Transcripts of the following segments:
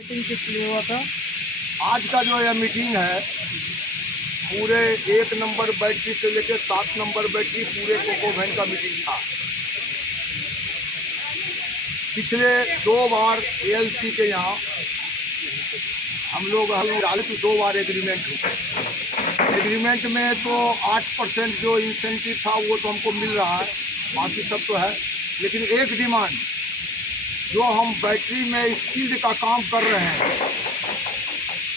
Meeting किस लिए हुआ था? आज का जो यह मीटिंग है पूरे 1 नंबर बैटरी से लेकर 7 नंबर बैटरी पूरे कोको वैन का मीटिंग था। पिछले 2 बार एएलसी के यहाँ हम लोग डाले तो 2 बार एग्रीमेंट हुआ। एग्रीमेंट में तो 8% जो इंसेंटिव था वो तो हमको मिल रहा है, बाकी सब तो है। लेकिन एक डिमांड, जो हम बैटरी में स्किल्ड का काम कर रहे हैं,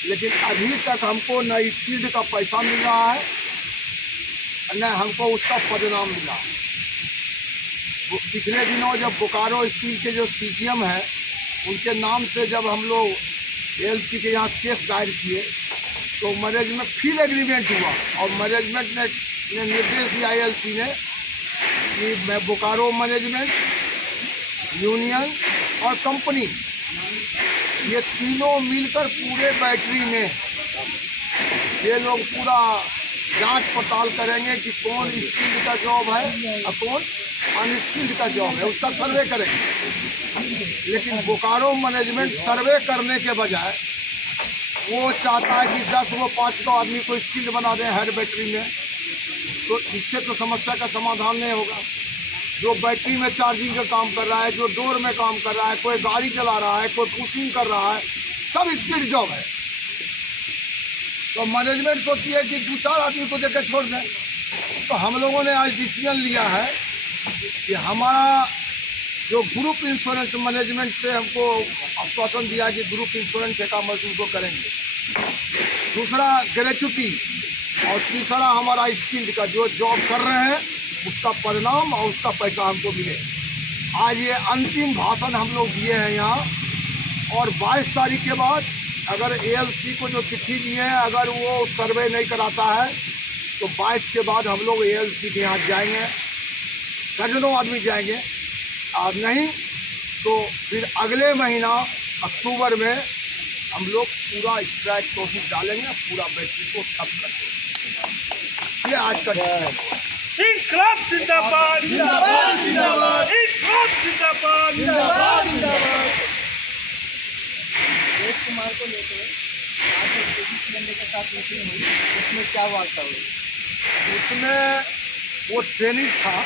लेकिन अभी तक हमको न स्किल्ड का पैसा मिल रहा है न हमको उसका परिणाम मिला। पिछले दिनों जब बोकारो स्टील के जो सीजीएम है उनके नाम से जब हम लोग एएलसी के यहाँ केस दायर किए तो मैनेजमेंट फिर एग्रीमेंट हुआ और मैनेजमेंट ने निर्देश दिया एएलसी ने कि मैं बोकारो मैनेजमेंट, यूनियन और कंपनी ये तीनों मिलकर पूरे बैटरी में ये लोग पूरा जांच पड़ताल करेंगे कि कौन स्किल्ड का जॉब है और कौन अनस्किल्ड का जॉब है, उसका सर्वे करेंगे। लेकिन बोकारो मैनेजमेंट सर्वे करने के बजाय वो चाहता है कि 10 वो 5 आदमी को स्किल्ड बना दें हर बैटरी में, तो इससे तो समस्या का समाधान नहीं होगा। जो बैटरी में चार्जिंग का काम कर रहा है, जो डोर में काम कर रहा है, कोई गाड़ी चला रहा है, कोई पुशिंग कर रहा है, सब स्किल्ड जॉब है। तो मैनेजमेंट सोचती है कि 2-4 आदमी को देकर छोड़ दें। तो हम लोगों ने आज डिसीजन लिया है कि हमारा जो ग्रुप इंश्योरेंस मैनेजमेंट से हमको आश्वासन दिया कि ग्रुप इंश्योरेंस के काम मजदूर को करेंगे। दूसरा ग्रेचुटी और तीसरा हमारा स्किल्ड का जो जॉब कर रहे हैं उसका परिणाम और उसका पैसा हमको मिले। आज ये अंतिम भाषण हम लोग दिए हैं यहाँ, और 22 तारीख के बाद अगर एएलसी को जो चिट्ठी दिए हैं अगर वो सर्वे नहीं कराता है तो 22 के बाद हम लोग एएलसी के यहाँ जाएंगे, दर्जनों आदमी जाएंगे, और नहीं तो फिर अगले महीना अक्टूबर में हम लोग पूरा स्ट्राइक नोटिस डालेंगे, पूरा बैटरी को ठप कर देंगे। ये आज का इनकलाब जिंदाबाद, जिंदाबाद, जिंदाबाद, इनकलाब जिंदाबाद, जिंदाबाद, जिंदाबाद। देश कुमार को लेकर आज एक के साथ मीटिंग हुई, उसमें क्या वार्ता हुई? उसमें वो ट्रेनिंग था।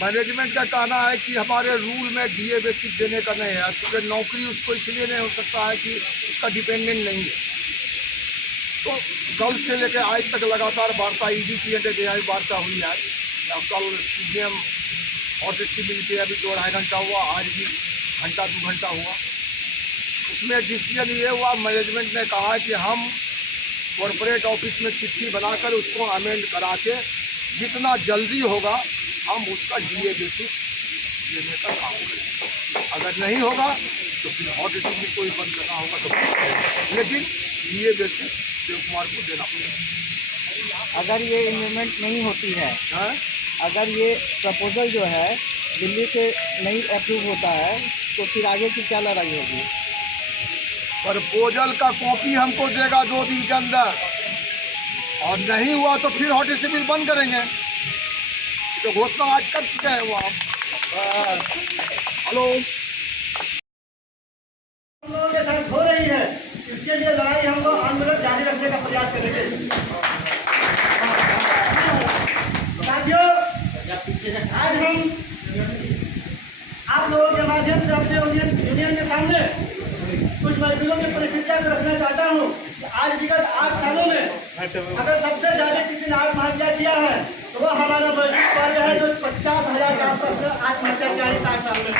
मैनेजमेंट का कहना है कि हमारे रूल में डीए बेसिस देने का नहीं है, क्योंकि नौकरी उसको इसलिए नहीं हो सकता है कि उसका डिपेंडेंट नहीं है। तो कल से लेकर आज तक लगातार वार्ता ईडीपी के यहाँ वार्ता हुई है। कल सीजीएम और मिल के अभी 2-2.5 घंटा हुआ, आज भी 1-2 घंटा हुआ। उसमें डिसीजन ये हुआ, मैनेजमेंट ने कहा कि हम कॉरपोरेट ऑफिस में चिट्ठी बनाकर उसको अमेंड करा के जितना जल्दी होगा हम उसका डीए बेसिस लेने का काम करेंगे। अगर नहीं होगा तो फिर ऑडिटिंग कोई बंद करना होगा तो, लेकिन डीए बेसिस शिव कुमार को देना पड़ेगा। अगर ये इम्प्लीमेंट नहीं होती है, अगर ये प्रपोजल जो है दिल्ली से नहीं अप्रूव होता है तो फिर आगे की क्या लड़ाई होगी? प्रपोजल का कॉपी हमको देगा 2 दिन के अंदर, और नहीं हुआ तो फिर हॉट सिविल बंद करेंगे। तो घोषणा आज कर चुके हैं वो आप। हेलो, हम लोगों के साथ हो रही है, इसके लिए लड़ाई हम लोग आंदोलन जारी रखने का प्रयास करेंगे। साथियों, आज हम आप लोगों के माध्यम से अपने यूनियन के सामने कुछ मजदूरों की परिस्थितियां रखना चाहता हूँ। आज विगत 8 सालों में अगर सबसे ज्यादा किसी ने आत्महत्या किया है तो वह हमारा मजदूर कार्य है, जो 50,000 के आसपास आत्महत्या किया है इस 8 साल में।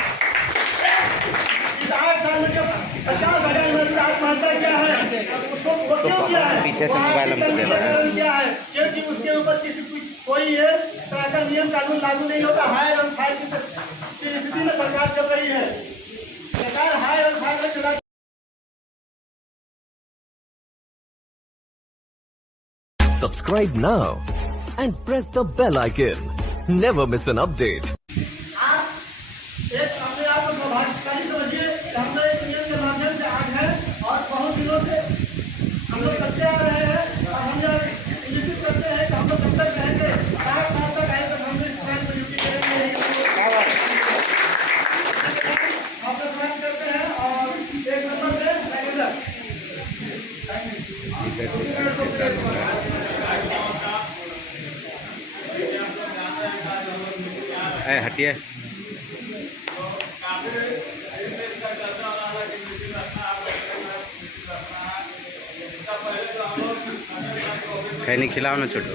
इस 8 साल में जो 50,000 मजदूर आत्महत्या किया है उसको वो क्यों किया है? पीछे से मोबाइल किया है क्योंकि उसके ऊपर कोई तरह का नियम कानून लागू नहीं होता। हायर और फायर की स्थिति में सरकार चल रही है। सरकार हायर और फायर में चला। Subscribe now and press the bell icon. Never miss an update. आप एक अपने आप को सौभाग्यशाली समझिए कि हम लोग एक यूनियन के माध्यम से आज हैं और बहुत दिनों से हम लोग सबसे आ रहे हैं, और हम यह निश्चित करते हैं कि हम लोग जब तक रहेंगे 60 साल तक आए तक हम इस ट्रेन को ड्यूटी करेंगे। आप लोग करते हैं और एक नंबर से हटिए। खैनी खिलाओ ना छोटू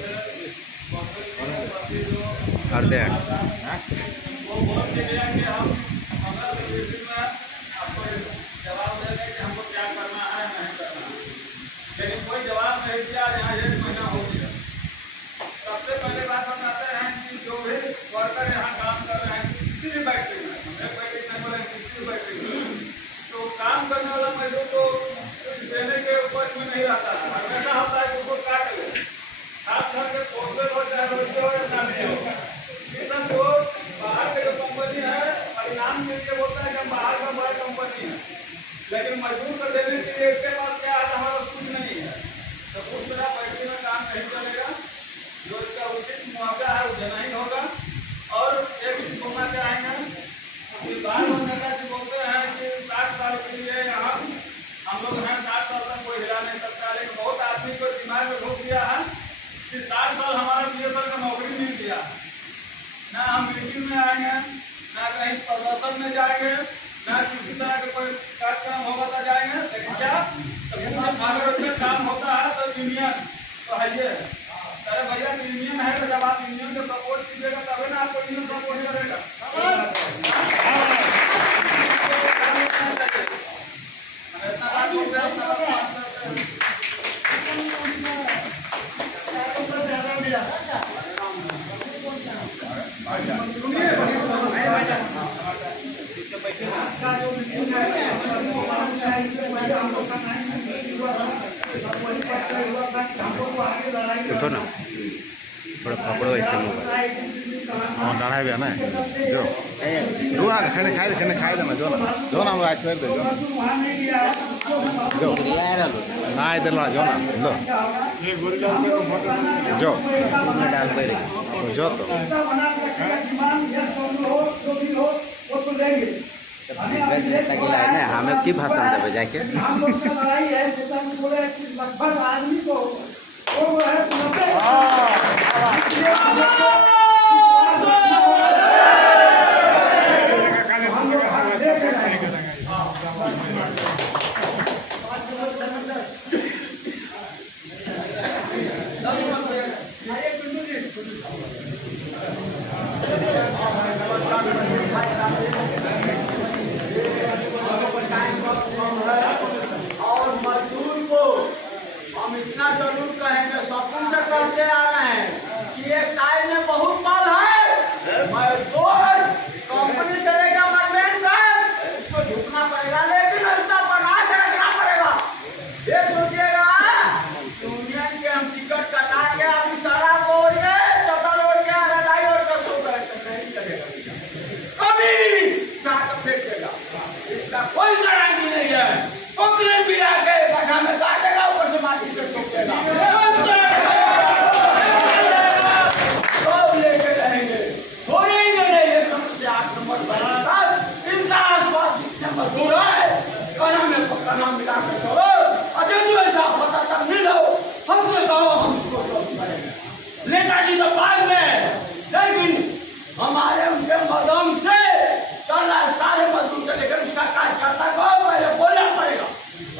और दे लेकिन कोई जवाब नहीं दिया। यहाँ 1 महीना हो गया। सबसे पहले बात बताते हैं कि जो भी वर्कर यहाँ काम कर रहे हैं किसी भी फैक्ट्री में, किसी भी फैक्ट्री में, तो काम करने वाला मजदूर को देने के ऊपर में नहीं रहता है। हमेशा होता है कि उसको काट ले, खास करके पोस्टर हो चाहे रोटी हो या नाली हो। किसान जो बाहर के जो कंपनी है परिणाम के लिए बोलता है कि हम बाहर का बड़ा कंपनी है, लेकिन मजदूर को देने के लिए इसके पास क्या है, हमारा कुछ नहीं है। तो उस तरह फैक्ट्री में काम नहीं चलेगा। जो इसका उचित मुआवजा है वो देना ही होगा। और एक चीज बोलना चाहेंगे कि बार बार नेता जी बोलते हैं कि 60 साल के लिए यहाँ हम लोग हैं, 60 साल तक कोई हिला नहीं सकता। लेकिन बहुत आदमी को दिमाग में घुस गया है कि 60 साल हमारा बीएसएफ का नौकरी मिल गया, ना हम मीटिंग में आएंगे, ना कहीं प्रदर्शन में जाएंगे, ना किसी तरह के कोई कार्यक्रम होगा तो जाएंगे। लेकिन क्या अगर उसमें काम होता है तो यूनियन तो है ये। अरे भैया यूनियन है तो जब आप यूनियन को सपोर्ट कीजिएगा तभी ना आपको यूनियन सपोर्ट करेगा। इतना बात बोलते हैं। उठो ना थोड़ा पकड़ो ऐसे मोबाइल हाँ डाढ़ा भी आना है जो ना खाने खाए देना जो ना हम आज कर दे जो ना इधर ला जो ना लो जो डाल दे जो तो नेता की लाइन है हमें की भाषण देवे जाके और मजदूर को हम इतना जरूर कहेंगे, सब से कहते आ रहे हैं कि ये टाइम में बहुत माल है। मजदूर कंपनी से लेकर मजदूर तक इसको झुकना पड़ेगा, लेकिन ऐसा बना के रखना पड़ेगा। ये सोचिएगा यूनियन के हम टिकट कटा के अभी सारा बोल के चटर ओढ़ के रजाई और सो नहीं चलेगा, कभी फेंक देगा। इसका कोई गारंटी नहीं है। कोकले भी आके गड्ढा में काटेगा, ऊपर से माटी से ठोकेगा, तो लेके रहेंगे थोड़े ही नहीं। 1 नंबर से 8 नंबर बनेगा। इसका आसपास जितने मजदूर है खाना में पकाना मिला के चलो। अगर जो ऐसा होता तब नहीं लो, हमसे कहो, हम इसको सब करेंगे। नेताजी तो बाद में, लेकिन हमारे उनके मदम से सारे मजदूर से लेकर उसका कार्यकर्ता को पहले बोलना पड़ेगा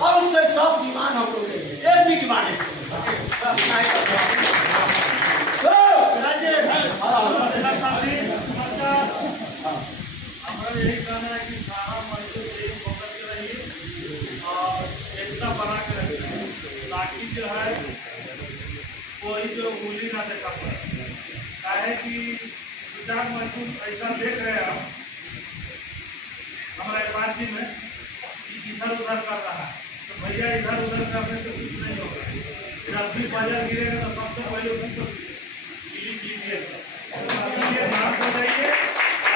और उससे सब डिमांड हम लोग लेंगे। एक भी डिमांड है हमारा यही कहना है कि सारा मजदूर एक फोकस के रहिए और एकता बना के रहिए, ताकि जो है कोई जो उंगली ना देखा पड़े। काहे कि 50 मजदूर ऐसा देख रहे हैं हमारे पार्टी में कि इधर उधर कर रहा है, तो भैया इधर उधर करने से कुछ नहीं होगा। जब भी बाजार गिरेगा तो सबसे पहले उसी को कीजिए, नाम हो जाइए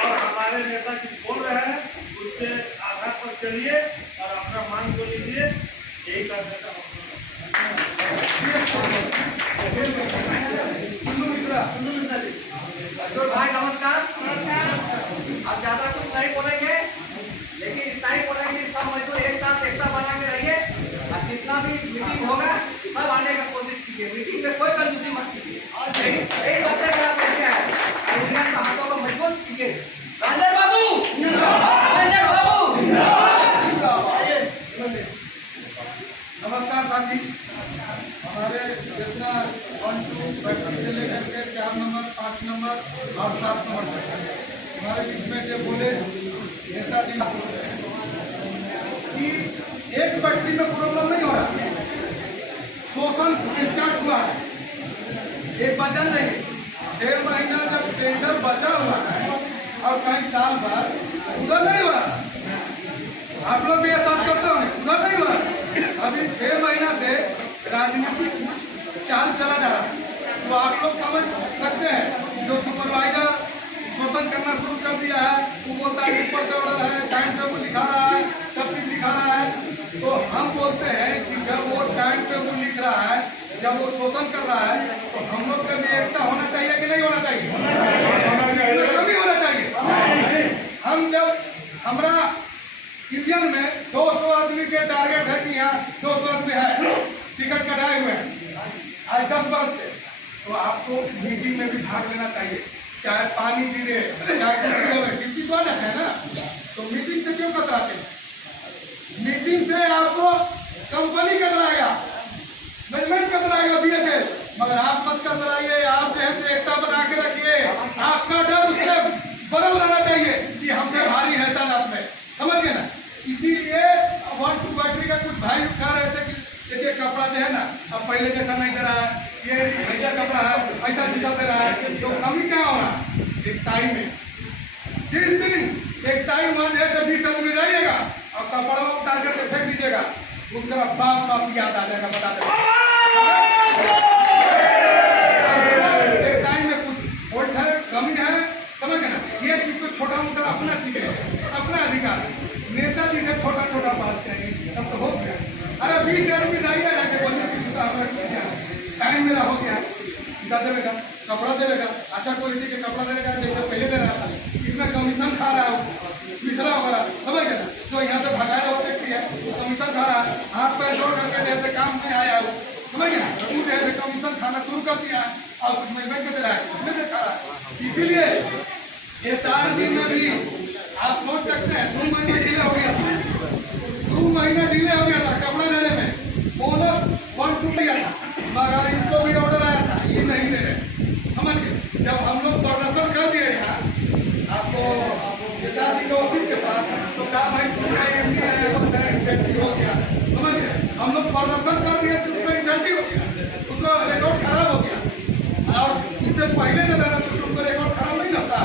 और हमारे नेता जी बोल रहे हैं उससे आधार पर चलिए और अपना मांग को लीजिए। यही करने का भाई नमस्कार। अब ज्यादा कुछ नहीं बोलेंगे, लेकिन इतना ही बोलेंगे सब मजदूर एक साथ एकता बना के रहिए और जितना भी मीटिंग होगा सब आने और 7 नंबर हमारे बीच में जो बोले नेता जी कि एक फैक्ट्री में प्रॉब्लम नहीं हो रहा, शोषण स्टार्ट हुआ है, एक वजह नहीं, 6 महीना जब टेंडर बचा हुआ है और कई साल बाद उधर नहीं हो रहा। आप लोग भी एहसास करते हो उधर नहीं हो रहा। अभी 6 महीना से राजनीतिक चाल चला जा रहा है, तो आप लोग समझ सकते हैं जो सुपरवाइजर शोषण करना शुरू कर दिया है, वो बोलता है ऊपर से ऑर्डर है, टाइम टेबल लिखा रहा है, सब चीज लिखा रहा है। तो हम बोलते हैं कि जब वो टाइम टेबल लिख रहा है, जब वो शोषण कर रहा है, तो हम लोग का भी एकता होना चाहिए कि नहीं होना चाहिए? कभी होना चाहिए। हम जब हमारा इंडियन में 200 आदमी के टारगेट है कि यहाँ 200 आदमी है, टिकट कटाए हुए हैं आज 10 वर्ष से, तो आपको मीटिंग में भी भाग लेना चाहिए, चाहे पानी गिरे चाहे ड्यूटी तो आ जाता है ना, तो मीटिंग से क्यों कतराते हैं? मीटिंग से आपको कंपनी कतराएगा, मैनेजमेंट कतराएगा BSF, मगर आप मत कतराइए। आप जैसे एकता बना के रखिए, आपका डर उससे बदल रहना चाहिए कि हमसे भारी है तादाद में, समझ गए ना। इसीलिए 1 2 बैटरी का कुछ भाई उठा रहे थे कि देखिए कपड़ा जो है ना अब पहले जैसा नहीं कर रहा है, ये ऐसा कपड़ा है, ऐसा जूता दे रहा है, तो कमी क्या हो रहा है? एक टाइम में 30 दिन एक टाइम मान है तो 20 आदमी रहिएगा और कपड़ा उतार करके फेंक दीजिएगा, उसका बाप याद आ जाएगा, बता देगा। एक टाइम में कुछ वोट है, कमी है, समझ ना, ये चीज को छोटा मोटा अपना चीज है, अपना अधिकार। नेताजी से छोटा छोटा बात चाहिए, तब तो हो गया। अरे 20 आदमी जाइए जाके बोलिए टाइम मेरा हो गया, जूता देगा, कपड़ा देगा, अच्छा क्वालिटी के कपड़ा देगा, जैसे पहले दे रहा था, इसमें कमीशन खा रहा है, पिछड़ा वगैरह, समझ गया। जो यहाँ से भगाया हुआ व्यक्ति है वो कमीशन खा रहा है, हाथ पैर जोड़ करके जैसे काम में आया हो, समझ गया, वो जैसे कमीशन खाना शुरू कर दिया है और कुछ महिला के दे रहा है, उसमें से खा रहा है। इसीलिए ये 4 दिन में भी आप सोच सकते हैं 2 महीने डिले हो गया था, 2 महीने डिले हो गया था कपड़ा देने में, बोनस 1 टूट गया था, मगर इनको भी ऑर्डर आया था, ये नहीं दे रहे, समझ गए। जब हम लोग प्रदर्शन कर दिए यहाँ आपको नेताजी के ऑफिस के पास, तो काम है इंसेंटिव हो गया, समझ गए। हम लोग प्रदर्शन कर दिए तो उसमें इंसेंटिव हो गया, उसका रिकॉर्ड खराब हो गया, और इससे पहले न रहता तो उसका रिकॉर्ड खराब नहीं रहता,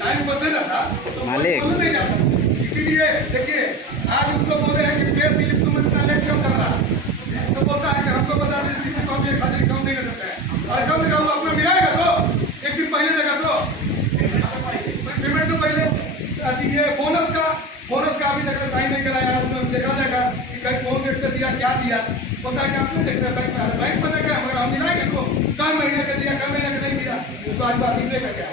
टाइम पर नहीं रहता तो नहीं जाता। इसीलिए देखिए आज उसको बोले हैं कि पेड़ दिलीप तुम इतना लेट क्यों कर रहा, तो बोलता है कि हमको बता दें को हम एक हाजिरी कम नहीं कर सकते हैं, और कम से कम अपना मिलाएगा तो एक दिन पहले देगा तो पेमेंट तो पहले ये बोनस का अभी तक साइन नहीं कराया है, उसमें देखा जाएगा कि कहीं कौन रेट से दिया, क्या दिया, होता है कि आप नहीं देखते हैं बैंक में देखा, मगर हम मिलाएंगे तो कई महीने का दिया, कई महीने का नहीं दिया, तो आज बात नहीं लेकर गया।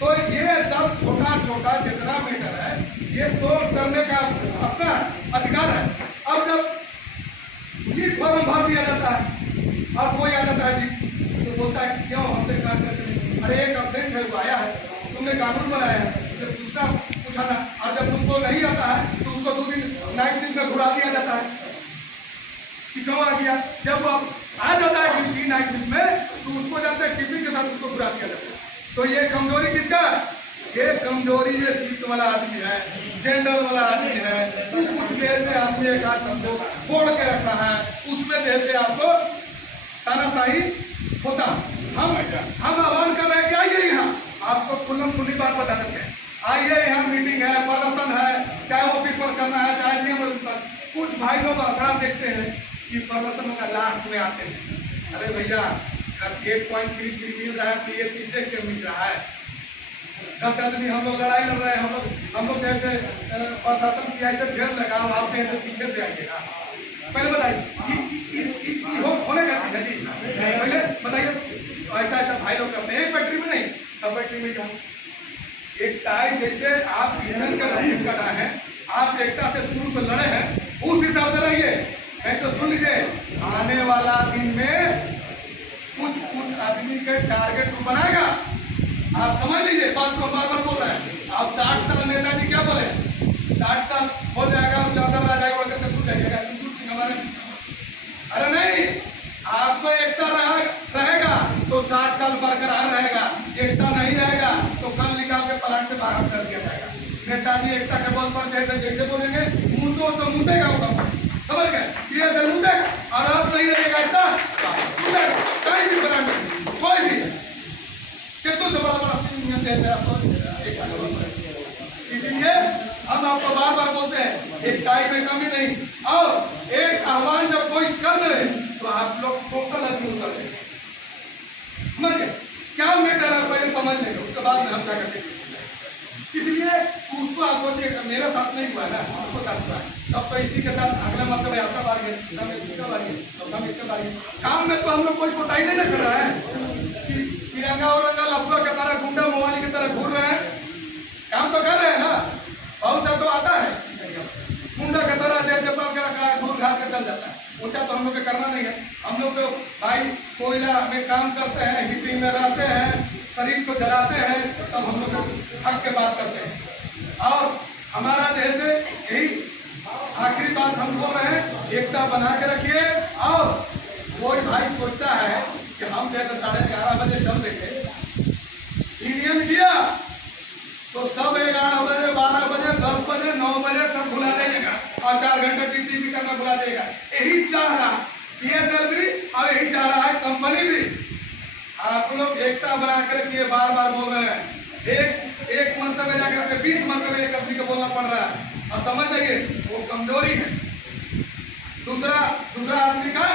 तो ये सब छोटा छोटा जितना मैटर है ये सोल्व करने का अपना अधिकार है। अब जब लीड फॉर्म भर दिया जाता है और कोई आ जाता है जी तो बोलता है क्यों हमसे काम करते नहीं, अरे एक अपडेट है वो आया है, तुमने कानून बनाया है, जब दूसरा पूछा था, और जब तुमको नहीं आता है तो उसको 2 दिन नाइट शिफ्ट में घुरा दिया जाता है कि क्यों आ गया। जब वो आ जाता है ड्यूटी नाइट शिफ्ट में तो उसको जाते हैं टिफिन के साथ उसको घुरा दिया जाता है। तो ये कमजोरी किसका? ये कमजोरी ये सीट वाला आदमी है, जेंडर वाला आदमी है, कुछ देर से आदमी एक हाथ हमको फोड़ के रखना है, उसमें देर से आपको तानाशाही होता। हम आह्वान कर रहे हैं कि आइए यहाँ, आपको खुल्लम खुली बात बता देते हैं, आइए यहाँ मीटिंग है, प्रदर्शन है, चाहे ऑफिस पर करना है चाहे नियम पर। कुछ भाई लोग आंकड़ा देखते हैं कि प्रदर्शन का लास्ट में आते हैं, अरे भैया 8.33 मिल रहा है तो ये किससे क्यों मिल रहा है? 10 आदमी हम लोग लड़ाई लड़ रहे हैं, हम लोग जैसे प्रशासन की ऐसे घेर लगाओ, आप ऐसे पीछे से आइएगा। पहले बताइए होने का जी, पहले बताइए ऐसा भाई लोग करते हैं, एक फैक्ट्री में नहीं, सब फैक्ट्री में जाओ। एक टाइम जैसे आप इंजन का रनिंग कर रहे हैं, आप एकता से शुरू से लड़े हैं, उस हिसाब से रहिए। मैं तो सुन लीजिए, आने वाला दिन में कुछ आदमी के टारगेट को बनाएगा, आप समझ लीजिए बात को, बार बार बोल रहे हैं। आप 60 साल नेताजी क्या बोले, 60 साल हो जाएगा, चादर आ जाएगा, छूट जाएगा, हमारे अरे नहीं, आपको एकता रहेगा तो 60 साल बरकरार रहेगा, एकता नहीं रहेगा आदमी एकता के बल पर जैसे बोलेंगे मुंडो तो मुंडेगा होगा, समझ गए? ये से मुंडेगा और अब नहीं रहेगा एकता मुंडेगा, कहीं भी बना कोई भी कितनों से बड़ा सीनियर देता। इसलिए हम आपको बार बार बोलते हैं एक टाई में कमी नहीं, और एक आह्वान जब कोई कर दे तो आप लोग टोटल आदमी कर दें। समझ गए क्या मैटर है, पहले समझ लेंगे, उसके बाद में हम क्या करते हैं। इसलिए उसको आप सोचिए मेरा साथ नहीं हुआ है ना, आपको साथ हुआ है, तब तो इसी के साथ अगला मतलब है आपका बार काम में तो हम लोग कोई कोताही नहीं कर रहा है कि तिरंगा और लफड़ा की तरह गुंडा मोबाइल की तरह घूर रहे हैं, काम तो कर रहे हैं ना। बहुत सा तो आता है गुंडा की तरह जैसे घूर घास के चल जाता है, उसका तो हम लोग को करना नहीं है। हम लोग तो भाई कोयला में काम करते हैं, हीटिंग में रहते हैं, शरीर को जलाते हैं, तब हम लोग हक के बात करते हैं। और हमारा जैसे यही आखिरी बात हम बोल रहे हैं, एकता बना के रखिए। और कोई भाई सोचता है कि हम जैसे 11:30 बजे चल देंगे, ईवीएम दिया तो सब 11 बजे 12 बजे 10 बजे 9 बजे सब भुला देगा और 4 घंटे ड्यूटी भी करना भुला देगा। यही चाह रहा PSL भी और यही चाह रहा है कंपनी भी। आप लोग एकता बना कर रखिए, बार बार बोल रहे हैं, एक मंतव्य जाकर के 20 मंतव्य एक आदमी को बोलना पड़ रहा है, और समझ जाइए वो कमजोरी है। दूसरा आदमी का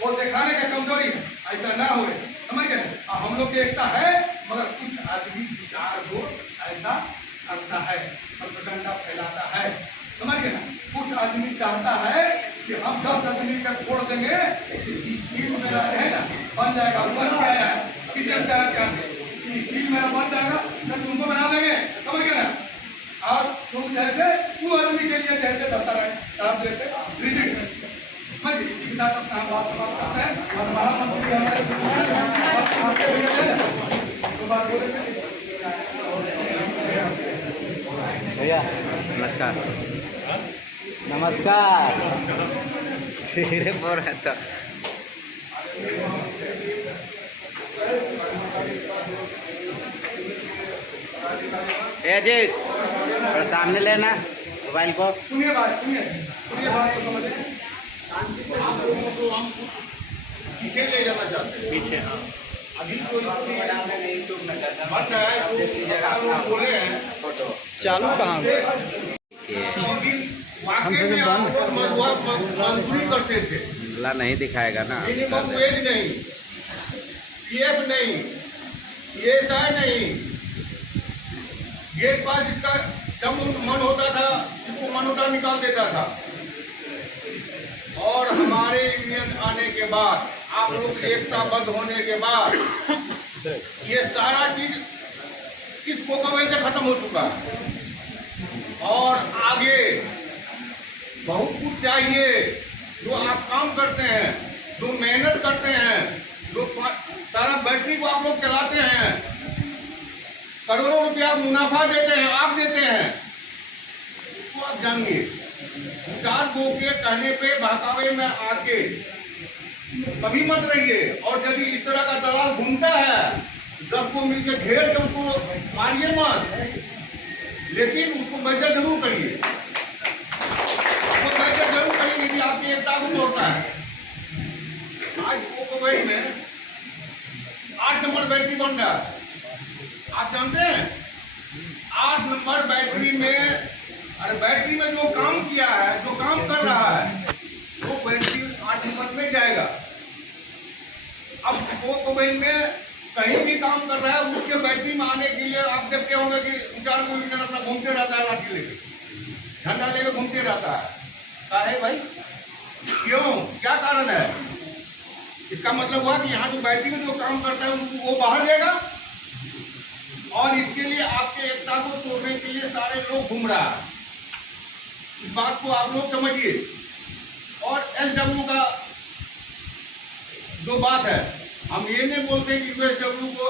वो दिखाने का कमजोरी है, ऐसा ना हो, समझ गए? हम लोग की एकता है, मगर कुछ आदमी विचार को ऐसा करता है और प्रचंडा फैलाता है, समझ गए ना? कुछ आदमी चाहता है कि हम 10 आदमी का छोड़ देंगे, मेरा रहेगा बन जाएगा, बन गया है किचन का क्या मेरा बन जाएगा, तुमको बना देंगे, समझ गए ना? और तुम जैसे वो आदमी के लिए जैसे दस्ता रहे आप जैसे रिजिट भैया नमस्कार। नमस्कार। धीरे बोल रहे तो अजीत थोड़ा सामने लेना मोबाइल को। सुनिए बात को समझिए। आप लोगों को हम पीछे ले जाना चाहते हैं, पीछे। हाँ अभी तो मत है जो बोले हैं चालू कहाँ वाकई में आप लोग मजदूरी करते थे, ला नहीं दिखाएगा ना, मिनिमम वेज नहीं, PF नहीं, ESI नहीं, गेट पास जिसका जब मन होता था जिसको मन होता निकाल देता था। और हमारे यूनियन आने के बाद, आप लोग एकताबद्ध होने के बाद ये सारा चीज इस मुकाबले से खत्म हो चुका है। और आगे बहुत कुछ चाहिए। जो आप काम करते हैं, जो मेहनत करते हैं, जो सारा बैटरी को आप लोग चलाते हैं, करोड़ों रुपया मुनाफा देते हैं, आप देते हैं, उसको आप जानिए। चार गो के कहने पे बहकावे में आके कभी मत रहिए। और यदि इस तरह का दलाल घूमता है, 10 को मिलकर घेर के उसको मारिए मत, लेकिन उसको मैसेज जरूर करिए, उसको मैसेज जरूर करिए कि आपकी एकता को तोड़ता है। आज कोकोवेई में 8 नंबर बैटरी बन रहा है, आप जानते हैं? 8 नंबर बैटरी में, अरे बैटरी में जो काम किया है, जो काम कर रहा है, वो बैटरी 8 नंबर में जाएगा। अब कोकोवेई में कहीं भी काम कर रहा है, उसके बैटरी में आने के लिए आप देखते होंगे कि 4 किलोमीटर अपना घूमते रहता है, लाठी लेके झंडा लेके घूमते रहता है। काहे भाई, क्यों, क्या कारण है? इसका मतलब हुआ कि यहाँ जो बैटरी में जो काम करता है वो बाहर जाएगा, और इसके लिए आपके एकता को तोड़ने के लिए सारे लोग घूम रहा है। इस बात को आप लोग समझिए। और SW का जो बात है, हम ये नहीं बोलते कि SW को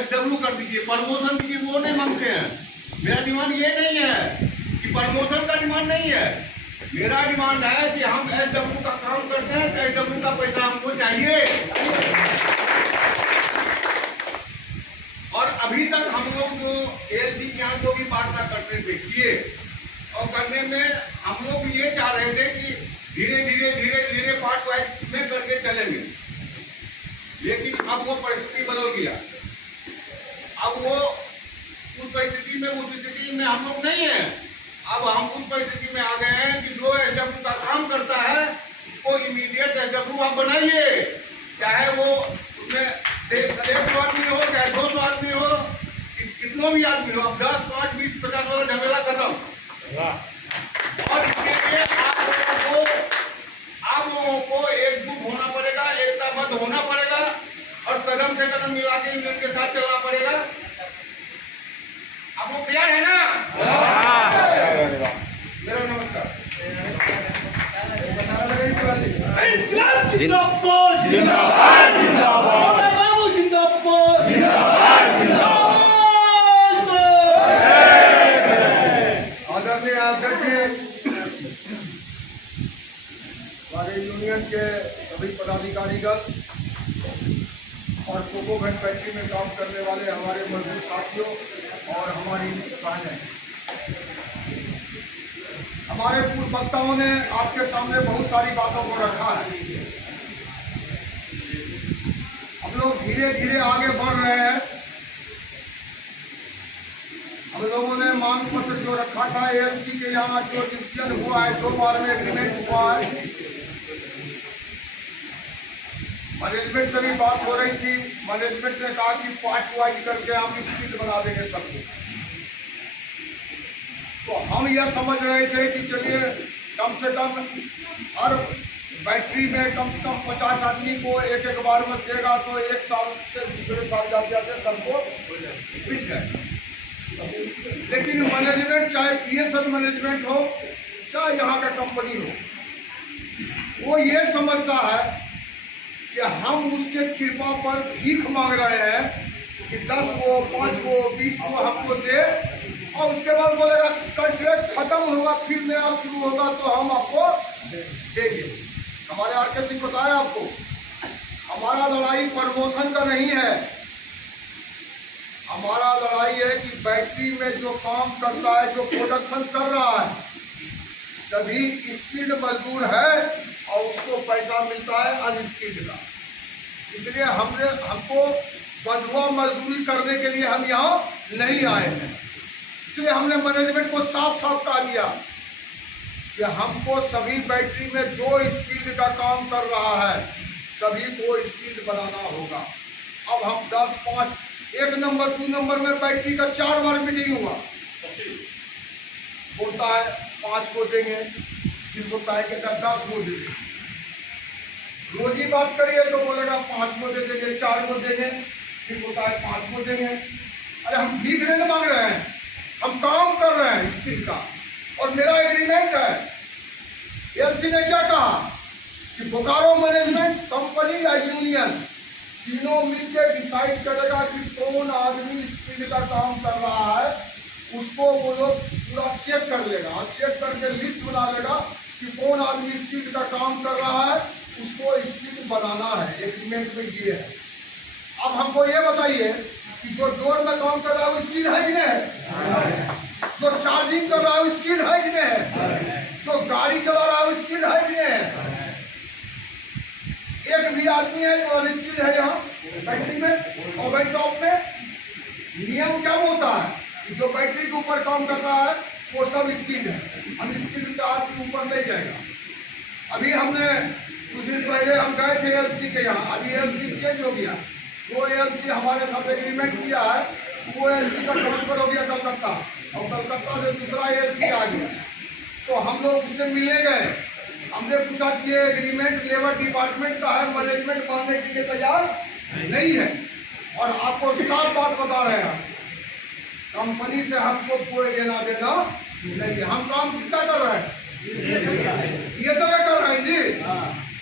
SW कर दीजिए, प्रमोशन की वो नहीं मांगते हैं। मेरा डिमांड ये नहीं है कि प्रमोशन का डिमांड नहीं है, मेरा डिमांड है कि हम SW का काम करते हैं, तो SW का पैसा हमको चाहिए। और अभी तक हम लोग जो ALC के यहाँ जो भी वार्ता करते थे, किए, और करने में हम लोग ये चाह रहे थे कि धीरे धीरे पार्ट वाइज में करके चलेंगे, लेकिन अब वो परिस्थिति बदल गया। अब वो उस परिस्थिति में हम लोग नहीं है। अब हम उस परिस्थिति में आ गए हैं कि जो एसडब्ल्यू का काम करता है वो इमीडिएट एसडब्ल्यू आप बनाइए, चाहे वो उसमें 100 आदमी हो चाहे 200 आदमी हो, कितनों भी आदमी हो, अब 10, 5, 20, 50 वाला झमेला खत्म। और इसके लिए आप लोगों को एकजुट होना पड़ेगा, एकताबद्ध होना पड़ेगा और कदम से कदम मिला के यूनियन के साथ चलना पड़ेगा। आप लोग तैयार है ना? मेरा नमस्कार। जिंदाबाद जिंदाबाद जिंदाबाद बाबू जिंदाबाद जिंदाबाद जिंदाबाद। आदरणीय अध्यक्ष जी, हमारे यूनियन के सभी पदाधिकारीगण और कोकोगन फैक्ट्री में काम करने वाले हमारे मजदूर साथियों और हमारी बहनें, हमारे पूर्व वक्ताओं ने आपके सामने बहुत सारी बातों को रखा है। हम लोग धीरे धीरे आगे बढ़ रहे हैं। हम लोगों ने मांग पत्र जो रखा था एएलसी के यहाँ जो डिसीजन हुआ है, 2 बार में एग्रीमेंट हुआ है। मैनेजमेंट से भी बात हो रही थी, मैनेजमेंट ने कहा कि पार्ट वाइज करके हम स्पीड बना देंगे सबको। तो हम यह समझ रहे थे कि चलिए कम से कम हर बैटरी में कम से कम 50 आदमी को एक बार में देगा तो 1 साल से दूसरे साल जाते जाते सबको मिल जाए। लेकिन मैनेजमेंट, चाहे पीएसएल मैनेजमेंट हो चाहे यहाँ का कंपनी हो, वो ये समझता है कि हम उसके कृपा पर भीख मांग रहे हैं कि 10 को 5 को 20 को हमको दे, और उसके बाद बोलेगा कॉन्ट्रैक्ट खत्म होगा फिर नया शुरू होगा तो हम आपको देंगे। हमारे आरके सिंह बताया आपको, हमारा लड़ाई प्रमोशन का नहीं है। हमारा लड़ाई है कि बैटरी में जो काम करता है, जो प्रोडक्शन कर रहा है, सभी स्किल्ड मजदूर है और उसको पैसा मिलता है अनस्किल्ड का। इसलिए हमको बंधुआ मजदूरी करने के लिए हम यहाँ नहीं आए हैं। इसलिए हमने मैनेजमेंट को साफ साफ कहा दिया कि हमको सभी बैटरी में जो स्किल्ड का काम कर रहा है सभी को स्किल्ड बनाना होगा। अब हम 10, 5, 1 नंबर 2 नंबर में बैटरी का 4 बार मीटिंग हुआ, बोलता है 5 को देंगे, फिर बोलता है कि 10 को देंगे। रोज ही बात करिए तो बोलेगा 5 को दे देंगे, 4 को देंगे, फिर बोलता है 5 को देंगे। अरे हम भीख नहीं मांग रहे हैं, हम काम कर रहे हैं स्किल का, और मेरा एग्रीमेंट है। एलसी ने क्या कहा कि बोकारो मैनेजमेंट, कंपनी या यूनियन तीनों मिलकर डिसाइड करेगा कि कौन आदमी स्किल का काम कर रहा है, उसको वो लोग पूरा चेक कर लेगा और चेक करके लिस्ट बना लेगा कि कौन आदमी स्किल का काम कर रहा है, उसको स्किल बनाना है। एग्रीमेंट में ये है। अब हमको ये बताइए कि जो डोर में काम कर रहा है वो स्किल है कि नहीं? जो चार्जिंग कर रहा है वो स्किल है कि नहीं? जो गाड़ी चला रहा है वो स्किल है कि नहीं? एक भी आदमी है जो अनस्किल्ड है यहाँ बैटरी में और बैटरी टॉप में? नियम क्या होता है कि जो बैटरी के ऊपर काम कर रहा है वो सब स्किल्ड है, अनस्किल्ड का आदमी ऊपर नहीं जाएगा। अभी हमने कुछ दिन पहले हम गए थे एलसी के यहाँ, अभी एलसी चेंज हो गया। वो एलसी हमारे साथ एग्रीमेंट किया है, वो एलसी का ट्रांसफर हो गया कलकत्ता, और कलकत्ता से दूसरा एलसी आ गया। तो हम लोग उससे मिलने गए, हमने पूछा कि ये एग्रीमेंट लेबर डिपार्टमेंट का है, मैनेजमेंट मानने के लिए तैयार नहीं है। और आपको साफ बात बता रहे हैं, कंपनी से हमको कोई लेना देना नहीं है। हम काम किसका कर रहे हैं? ये सब कर रहे हैं जी।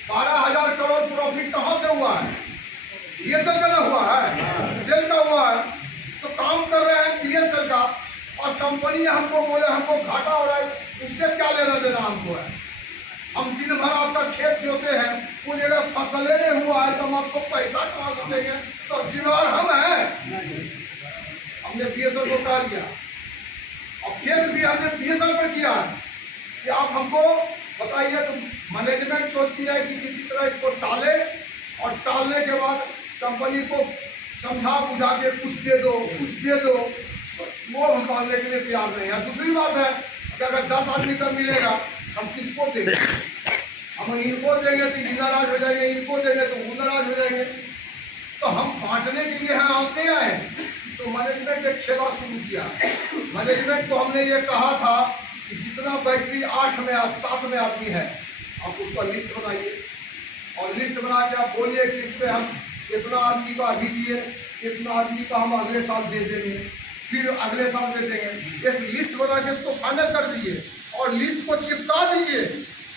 12,000 करोड़ प्रॉफिट कहाँ से हुआ है? ये सेल का ना हुआ है, सेल का हुआ है। तो काम कर रहे हैं पीएसएल का, और कंपनी हमको बोले हमको घाटा हो रहा है, उससे क्या लेना देना हमको है? हम दिन भर आपका खेत जोते हैं, वो जगह फसलें नहीं हुआ है तो हम आपको पैसा कहाँ से देंगे? तो जिम्मेदार हम हैं। हमने पीएसएल को कहा दिया और केस भी हमने पीएसएल पे किया है। आप हमको बताइए। तो मैनेजमेंट सोचती है कि किसी तरह इसको टाले, और टालने के बाद कंपनी को समझा बुझा के कुछ दे दो, वो हम टालने के लिए तैयार नहीं है। दूसरी बात है कि अगर 10 आदमी का मिलेगा, हम किसको देंगे? हम इनको देंगे तो ये नाराज हो जाएंगे, इनको देंगे तो वो नाराज हो जाएंगे। तो हम बांटने के लिए हम आते आए। तो मैनेजमेंट ने खेला शुरू किया। मैनेजमेंट को हमने ये कहा था कि जितना बैटरी 8 में 7 में आदमी है, आप उसका लिस्ट बनाइए, और लिस्ट बना के आप बोलिए कि इसमें हम इतना आदमी का अभी दिए, इतना आदमी का हम अगले साल दे देंगे, फिर अगले साल दे देंगे। एक लिस्ट बना के इसको फाइनल कर दीजिए और लिस्ट को चिपका दीजिए,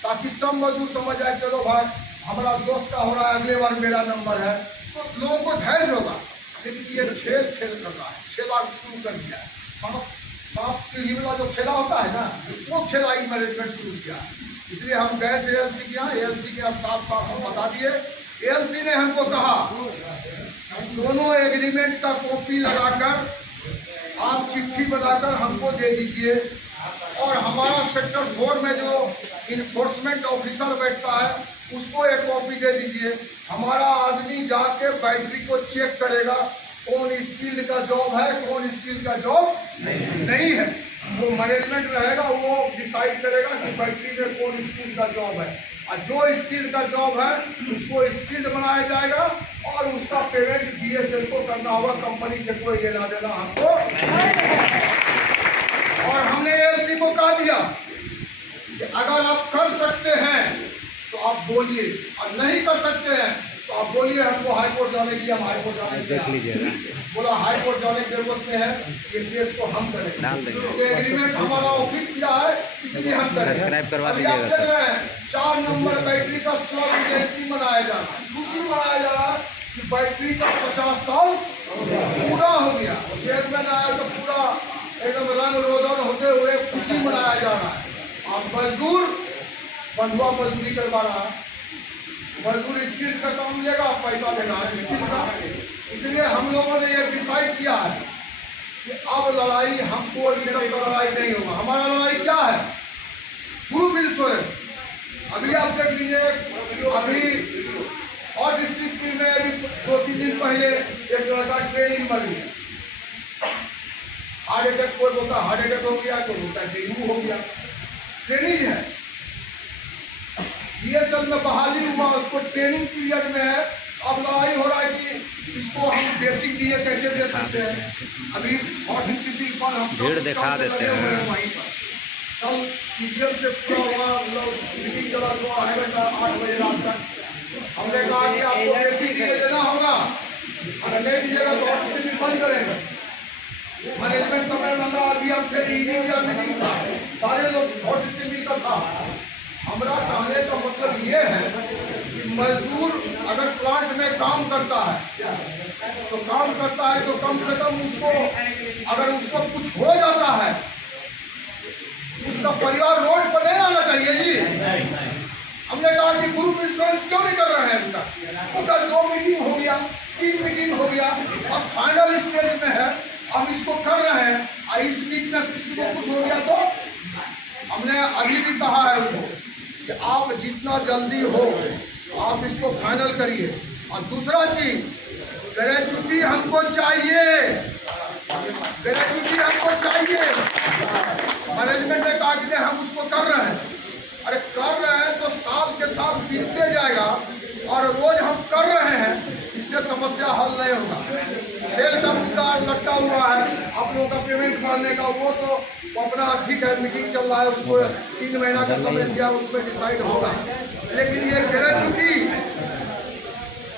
ताकि सब मजदूर समझ आए चलो भाई हमारा दोस्त का हो रहा है, अगले बार मेरा नंबर है। तो लोगों को धैर्य होगा। लेकिन ये खेल कर रहा है, खेला शुरू कर दिया है। सांप सीढ़ी वाला जो खेला होता है ना, वो खेला ही मैनेजमेंट शुरू किया। इसलिए हम गए थे एएलसी के यहाँ, एएलसी के यहाँ साफ हम बता दिए। एएलसी ने हमको कहा दोनों एग्रीमेंट का कॉपी लगाकर आप चिट्ठी बनाकर हमको दे दीजिए, और हमारा सेक्टर 4 में जो इन्फोर्समेंट ऑफिसर बैठता है उसको एक कॉपी दे दीजिए। हमारा आदमी जाके बैटरी को चेक करेगा, कौन स्किल का जॉब है, कौन स्किल का जॉब नहीं है। वो मैनेजमेंट रहेगा, वो डिसाइड करेगा कि बैटरी में कौन स्किल का जॉब है, और जो स्किल का जॉब है उसको स्किल्ड बनाया जाएगा, और उसका पेमेंट बीएसएल को करना होगा। कंपनी से कोई लेना देना हमको। और हमने एएलसी को कहा दिया कि अगर आप कर सकते हैं तो आप बोलिए, और नहीं कर सकते हैं तो आप बोलिए हमको हाई कोर्ट जाने की, हम हाई कोर्ट जाने की। बोला हाई कोर्ट जाने की जरूरत नहीं है, ये केस को हम करेंगे। तो एग्रीमेंट हमारा ऑफिस किया है, इसलिए हम करेंगे। सब्सक्राइब करवा दीजिएगा। 4 नंबर बैटरी का 100 जयंती मनाया जा रहा है, खुशी मनाया जा रहा है कि बैटरी का 50 साल पूरा हो गया। चेयरमैन आया तो पूरा एकदम रंग रोदन होते हुए खुशी मनाया जा रहा है। अब मजदूर बंधुआ मजदूरी करवा रहा है, मजदूर स्किल का काम लेगा, पैसा देना है स्किल का। इसलिए हम लोगों ने ये डिसाइड किया है कि अब लड़ाई हमको लड़ाई नहीं होगा। हमारा लड़ाई क्या है? Group insurance. अभी आप देख लीजिए, अभी और डिस्ट्रिक्ट में अभी 2-3 दिन पहले एक लड़का ट्रेनिंग में लिया, हार्ट अटैक, कोई बोलता हार्ट अटैक हो गया, कोई बोलता डेंगू हो गया। ट्रेनिंग है, बीएसएल में बहाली हुआ, उसको ट्रेनिंग पीरियड में है। अब लड़ाई हो रहा है कि इसको हम बेसिक दिए कैसे दे सकते हैं। अभी और भीड़ दिखा देते हैं वहीं पर। कल सीजीएम से पूरा हुआ, लोग मीटिंग चला 2 घंटा 8 बजे रात तक। हमने कहा कि आपको बेसिक दिए देना होगा, अगर नहीं दीजिएगा तो ऑफिस बंद करेंगे। मैनेजमेंट समय लगा, अभी हम फिर ईविनिंग का मीटिंग था, सारे लोग और डिस्ट्रिक्ट का था। हमारा कहने का मतलब ये है कि मजदूर अगर प्लांट में काम करता है तो कम से कम उसको, अगर उसको कुछ हो जाता है, उसका परिवार रोड पर नहीं आना चाहिए जी। हमने कहा कि ग्रुप इंश्योरेंस क्यों नहीं कर रहे हैं उनका 2 मीटिंग हो गया, 3 मीटिंग हो गया, अब फाइनल स्टेज में है, हम इसको कर रहे हैं। इस बीच में किसी को कुछ हो गया तो हमने अभी भी कहा है उनको कि आप जितना जल्दी हो आप इसको फाइनल करिए। और दूसरा चीज, ग्रेच्युटी हमको चाहिए, ग्रेच्युटी हमको चाहिए। मैनेजमेंट ने कहा कि हम उसको कर रहे हैं। अरे कर रहे हैं तो साल के साल बीतते जाएगा, और रोज हम कर रहे हैं, इससे समस्या हल नहीं होगा। सेल का मुद्दा लटका हुआ है, आप लोगों का पेमेंट करने का, वो तो अपना ठीक है, मीटिंग चल रहा है, उसको 3 महीना का समय दिया, उसमें डिसाइड होगा। लेकिन ये ग्रेच्युटी,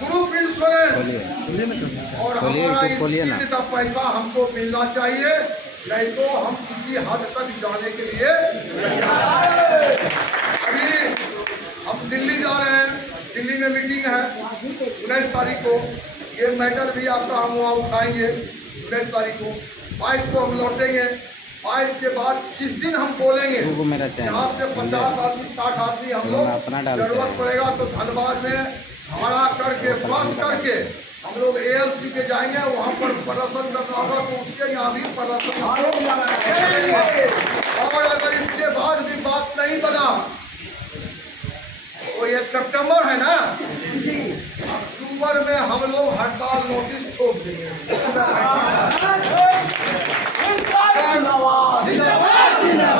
ग्रुप इंश्योरेंस और हमारा स्किल का पैसा हमको मिलना चाहिए, नहीं तो हम किसी हद तक जाने के लिए। अभी हम दिल्ली जा रहे हैं, दिल्ली में मीटिंग है 19 तारीख को। ये मैटर भी आपका हम वहाँ उठाएंगे 19 तारीख को। 22 को हम लौटेंगे। 22 के बाद जिस दिन हम बोलेंगे यहाँ से 50 आदमी 60 आदमी हम लोग, जरूरत पड़ेगा तो धनबाद में भाड़ा करके बस करके हम लोग एएलसी के जाएंगे, वहाँ पर प्रदर्शन करना होगा, तो उसके यहाँ भी प्रदर्शन और अगर इसके बाद भी बात नहीं बना तो ये सितंबर है ना, अक्टूबर में हम लोग हड़ताल नोटिस ठोक देंगे।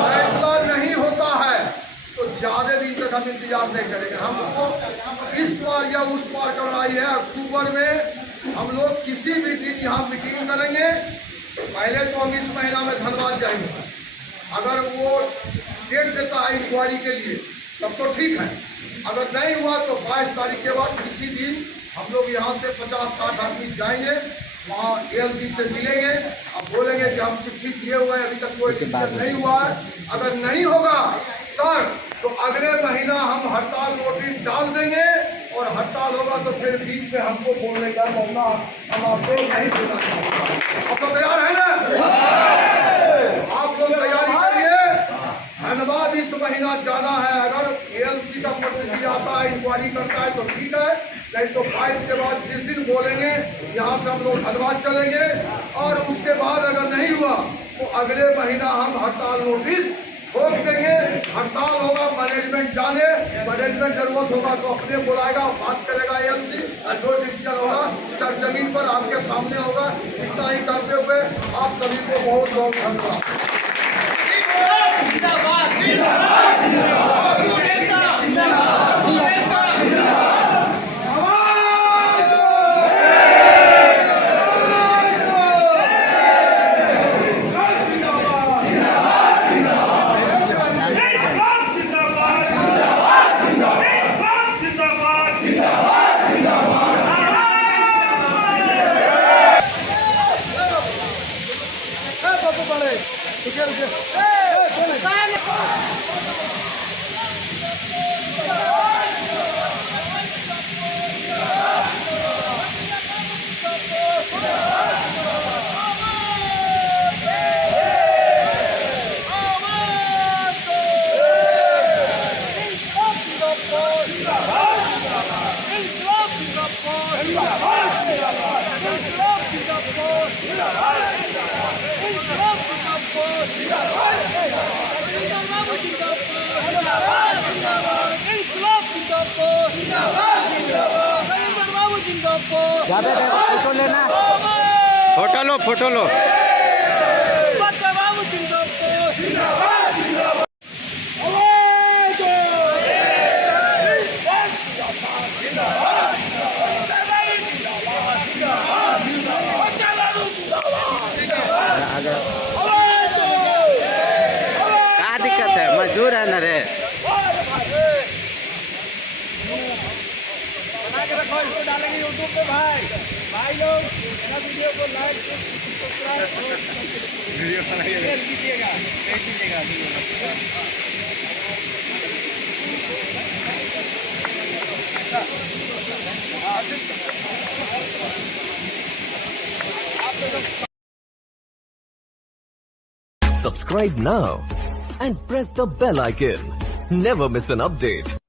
फैसला नहीं होता है तो ज्यादा दिन तक हम इंतजार नहीं करेंगे। हमको इस बार या उस बार करना ही है। अक्टूबर में हम लोग किसी भी दिन यहाँ मीटिंग करेंगे। पहले तो हम इस महीना में धनबाद जाएंगे, अगर वो डेट देता है इंक्वायरी के लिए तब तो ठीक है, अगर नहीं हुआ तो 22 तारीख के बाद किसी दिन हम लोग यहाँ से 50-60 आदमी जाएंगे, वहाँ ALC से मिलेंगे, अब बोलेंगे कि हम चिट्ठी दिए हुए हैं, अभी तक कोई डिसीजन नहीं हुआ है। अगर नहीं होगा सर तो अगले महीना हम हड़ताल नोटिस डाल देंगे, और हड़ताल होगा तो फिर बीच में हमको बोलने का मौका हम आपको नहीं देना चाहूँगा। आप लोग तैयार है ना? आप लोग तैयारी करिए। धनबाद इस महीना जाना है। अगर ALC का प्रतिनिधि आता है, इंक्वायरी करता है तो ठीक है, नहीं तो 22 के बाद जिस दिन बोलेंगे यहाँ से हम लोग धनबाद चलेंगे, और उसके बाद अगर नहीं हुआ तो अगले महीना हम हड़ताल नोटिस ठोक देंगे। हड़ताल होगा, मैनेजमेंट जाने, मैनेजमेंट जरूरत होगा तो अपने बुलाएगा, बात करेगा ALC, और जो डिसीजन होगा सर जमीन पर आपके सामने होगा। इतना ही करते हुए आप सभी को बहुत बहुत धन्यवाद। फोटो लेना, फोटो लो, फोटो लो। क्या दिक्कत है? मजदूर है ना रे। बना के रखो, इसको डालेंगे यूट्यूब पे। भाई लोग मेरा वीडियो को लाइक सब्सक्राइब कीजिएगा। Subscribe now and press the bell icon. Never miss an update.